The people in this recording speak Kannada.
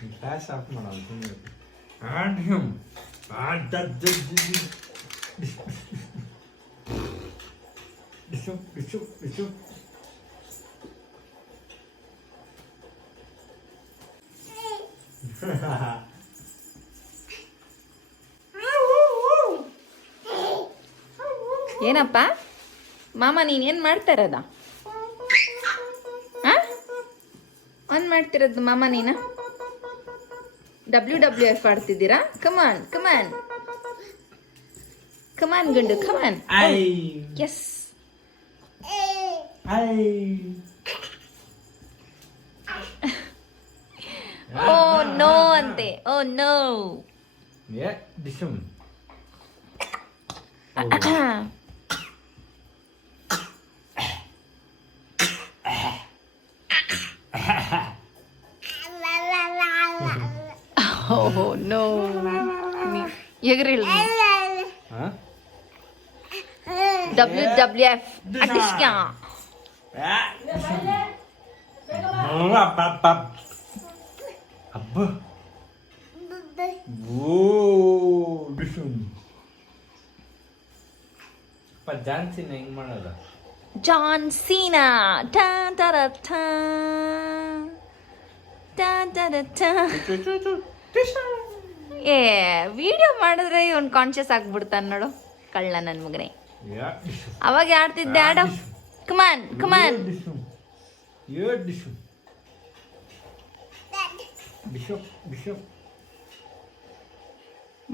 ಫ್ಲಾಶ್ ಆಫ್ ಮಾಡೋದು ಸುಮ್ಮನೆ. ಏನಪ್ಪ ಮಾಮ ನೀನೇನು ಮಾಡ್ತಾ ಇರೋದ? ಆನ್ ಮಾಡ್ತಿರೋದು ಮಾಮ ನೀನು WWF ಆಡ್ತಿದ್ದೀರಾ? ಕಮಾನ್ ಕಮಾನ್ ಕಮಾನ್ ಗುಂಡು ಕಮಾನ್. ಎಸ್ ಓ ನೋ ಅಂತೆ. Oh no. Oh no. ಎಗರಿಲ್ಲ. WWF ಅಟಿಶ್ಕ. ಅಬ್ಬ ಓ ಡಿಶುಮ್. ಜಾನ್ ಸೀನಾ ಹೆಂಗ್ ಮಾಡೋದ? ಜಾನ್ ಸೀನಾ ಟಾ ತರ ಟಾ ಟಾ ತರ ಟಾ. ಏ ವಿಡಿಯೋ ಮಾಡಿದ್ರೆ ಇವನ್ ಕಾನ್ಶಿಯಸ್ ಆಗ್ಬಿಡ್ತಾನ ನೋಡು, ಕಳ್ಳ ನನ್ನ ಮಗನೇ. ಅವಾಗ ಆಡ್ತಿದ್ದೆ ಆಡೋ. ಕಮಾನ್ ಕಮಾನ್. Bishop bishop